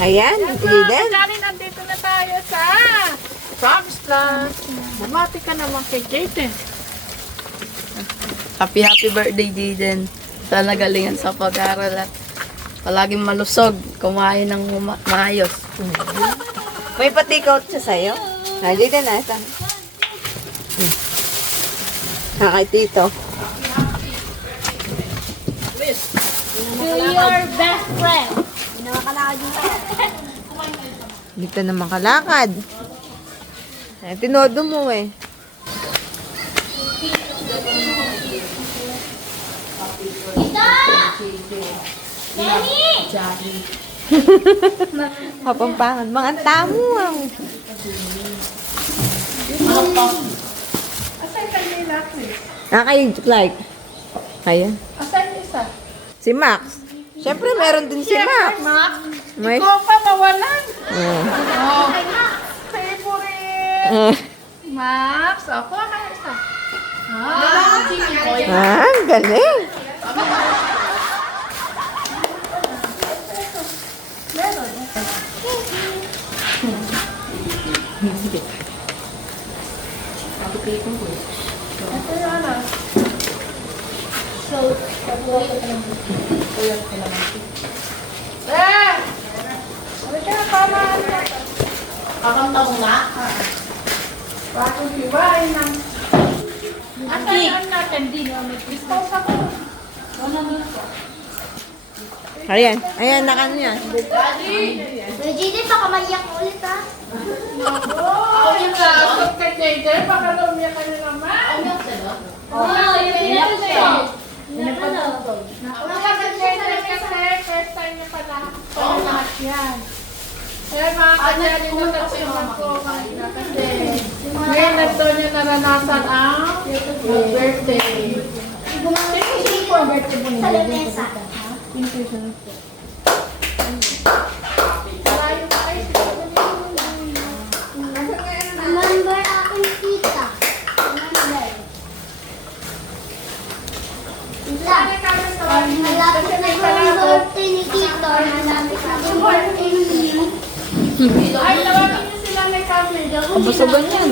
Ayan, Eden. Kajali, nandito na tayo sa Promise Land. Bumati ka naman kay Jaden. Happy birthday, Jaden. Sana galingan sa pag-aaral at palaging malusog, kumain ng maayos. May patikaw siya sa'yo. Eden na. Ito. Kay Tito. To your best friend. Dito na makalakad. Ay, tinodo mo eh. Danny! Kapampangan. Mga tamo ang. Asan ka nila, Chris? Kay Clark. Ayan. Asan isa? Si Max. Siyempre, meron din si Max. Max? May... Ikaw pa mawalan. Oh. Oh. Favorite. Ah, Max, ako ka isa. ang galing. Eh! Halika, tama na. Kakanta mo nga? Bakit hiwain ng... Asan natin? Di namin. Dispose ako. Ayan. Ayan, nakan yan. Regine, baka maiyak ulit ha. Oh, yung lasok kay JJ. Baka lumiyak ka na naman. Oo, yung pinapasok. Wala ka JJ kasi first time niya pala. Lahat yan. Kaya mga kanyari na nagsiman ko kanina kasi ngayon na ito niya naranasan ang birthday. Sino po ang birthday mo Sa lamesa. Remember aking tita. Remember. Tita, malapit na yung birthday ni Tito. Malapit na yung birthday niyo. Ay, tawagin niyo sila may kami. Kabusugan yan.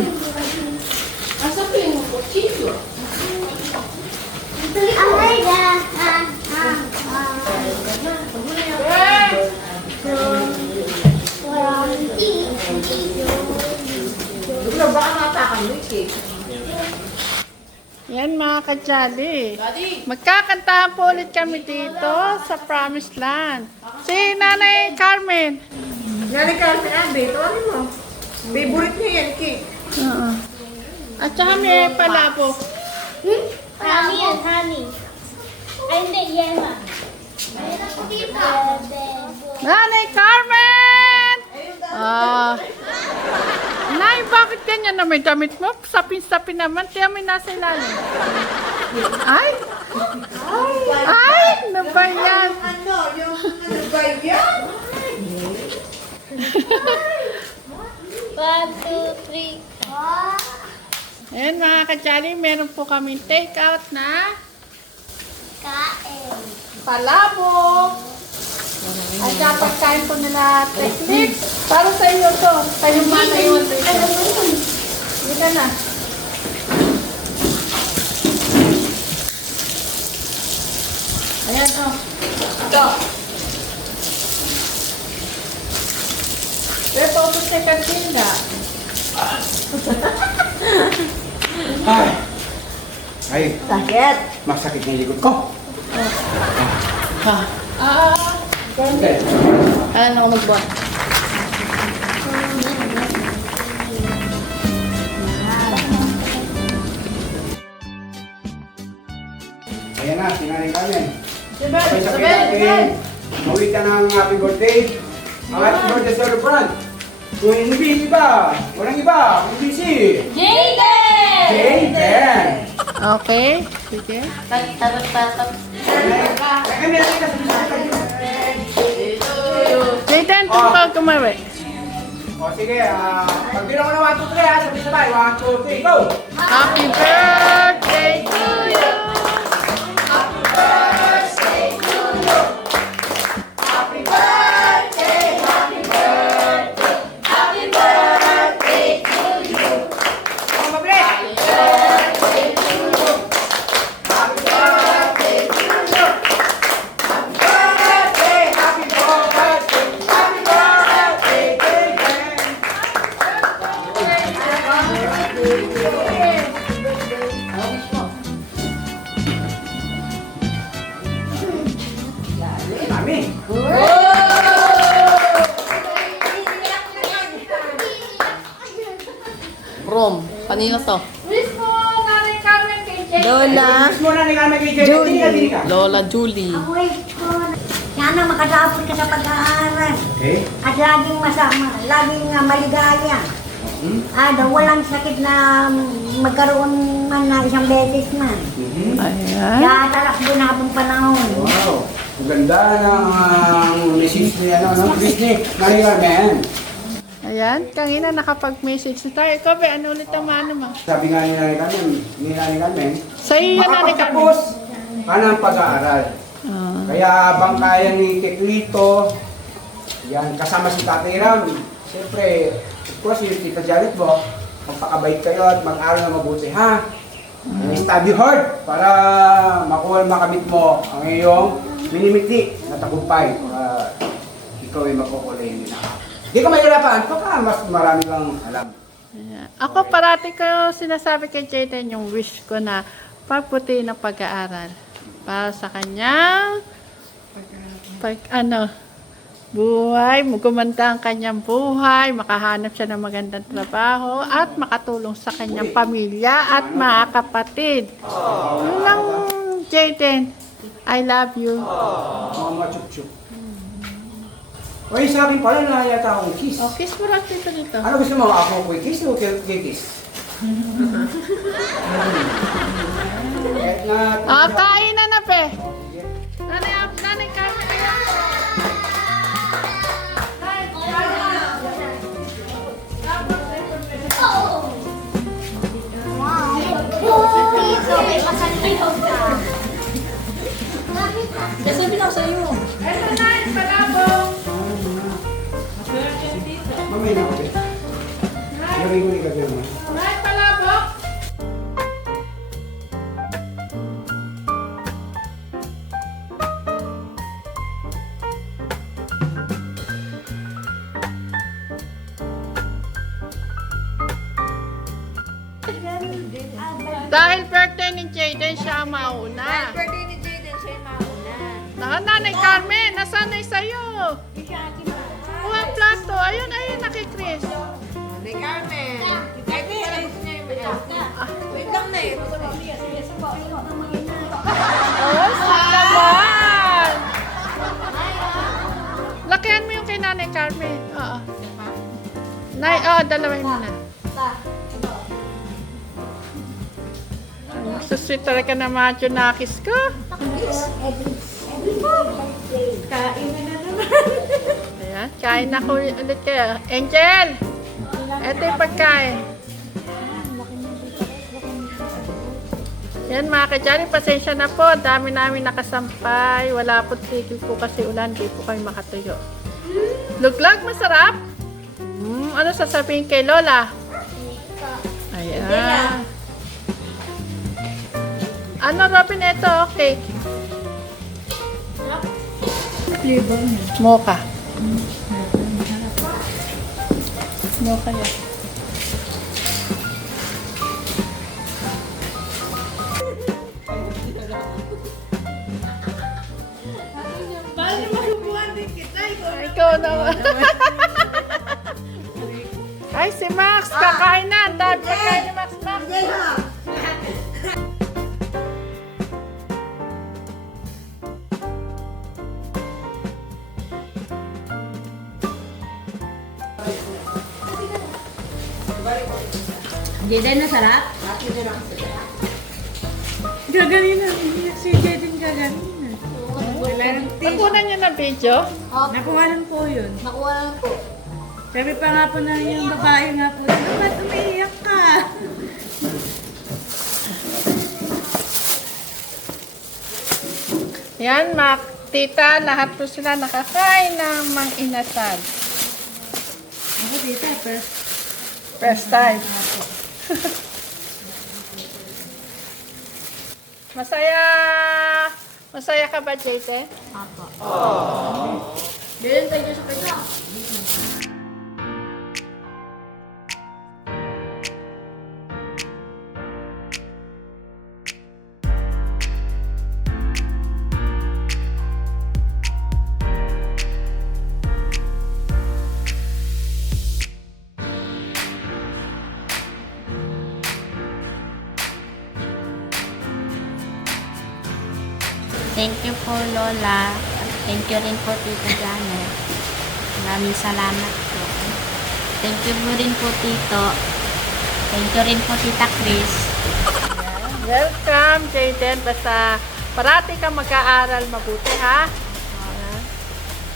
Alayga. Yan mga kajali. Magkakantahan po ulit kami dito sa Promised Land. Si Nanay Carmen. Nanay Carmen Abe, ito ano mo? Favorite niya yan, cake. Oo. At saka may palabo. Honey and honey. Ay, hindi, yema. Tita. Nanay Carmen! Ah. Nay, bakit ganyan na may damit mo? Sapin-sapin naman. Kaya may nasa ilalim. Ay! Ay! Ano ba yan? Ano? Yung ano ba yan? 1, 2, 3. Ayan mga kajali, meron po kaming take out na Kain. palabok. At dapat kain po nila technique. Para sa iyo to. Kayo mana yun. Hindi ka na. Ayan o. Ito. Pero po sa kantina. Ay! Ay, Sakit. masakit na yung likod ko. Okay. Kaya na ako magbuhat. Ayan na, sinaling kami. Diba? Sabay sa natin, mawit ka ng happy birthday. Ang happy birthday celebrant. Kung hindi iba, walang iba, hindi si Jaden! Jaden. Okay. Sige. Kami natin kasi Jaden, kung ka kumawi. O sige, pagbilang ko na 1, 2, 3 ha, sabay-sabay. 1, 2, 3, go! Happy birthday to you. Happy birthday, happy Kanino to? Wish mo, Nanay Carmen kay Jay. Lola. Miss mo na ni kami kay Jen. Hindi ka. Lola Julie. Wait ko. Sana makatapos ka sa pag-aaral. Okay. At laging masama, laging maligaya. Walang sakit na magkaroon man na isang beses man. Ayan. Kaya talakbo na habang panahon. Wow. Ang ganda ng message niya, no? Disney. Maria, man. Ayan, kanina nakapag-message na tayo. Ikaw, be, ano ulit ang maano mo? Sabi nga ni Nanay Carmen, Sa'yo yan, Nanay Carmen. makapagtapos ka ng pag-aaral. Kaya habang kaya ni Keklito, yan, kasama si Tatay Ram, siyempre, of course, yung Tita Janet mo, magpakabait kayo at mag-aaral na mabuti, ha? And study hard para makamit mo ang iyong minimiti na tagumpay para ikaw ay magkukulay nila. Hindi ka mahirapan, baka mas marami kang alam. Ayan. Ako parati ko sinasabi kay Jayden yung wish ko na pagputi ng pag-aaral para sa kanyang buhay, gumanda ang kanyang buhay, makahanap siya ng magandang trabaho at makatulong sa kanyang pamilya at mga kapatid. Yun lang, Jayden. I love you. Mga chup-chup. Oy, sa akin pala na yata akong kiss. Oh, kiss mo rin dito. Ano gusto mo? Ako ko kiss o kay kiss? Kahit na... Kain na, pe. Nanay Carmen, ayan. Ito na, yung palabong. Mamay na ako eh. Lagay ko ni kagyan mo. Nay, palabok. Dahil birthday ni Jayden, siya ang mauna. Birthday ni Jayden, siya yung mauna. Nanay Carmen, nasanay sa'yo? Kuha ang plato. Ayun, kay Chris. Nanay Carmen. Ay, pala gusto niya yung wait lang na eh. Oh, sweet naman. Lakihan mo yung kay Nanay Carmen. Oo. Dalawahin mo na. Susweet talaga na macho nakis ko. Kain na naman. Ayan, kain na ko ulit kayo. Angel! Ito yung pagkain. Yan mga kadyari, pasensya na po. Dami namin nakasampay. Wala po tigil po kasi ulan. Di po kayo makatuyo. Luglag, masarap? Ano sasabihin kay Lola? Ayan. Ano, Robin, ito? Cake. Mocha. Mocha yan. Ikaw naman. Ay, si Max, kakain na. Ang dami pagkain ni Max. Jayden, nasarap? Gaganina. Si Jayden gaganina. Nakunan niyo ng video? Nakuha lang po yun. Nakuha lang po. Sabi pa nga po na yung babae nga po, ba't umiiyak ka? Yan, mga tita, lahat po sila nakakain ng mang inasal. Ako dito, First time. Masaya ka ba, Jayden? Apo. Jayden, tayo sa kanya. Thank you po, Lola. Thank you rin po, Tita Janet. Maraming salamat po. Thank you po rin po, Tito. Thank you rin po, Tita Chris. Welcome, Jayden. Basta parati kang mag-aaral mabuti, ha? Ayan.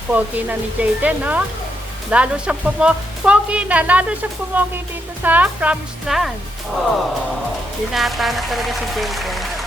Pogi na ni Jayden, no? Lalo siyang pogi na, lalo siyang pumogi dito sa Promised Land. Binata na talaga si Jayden.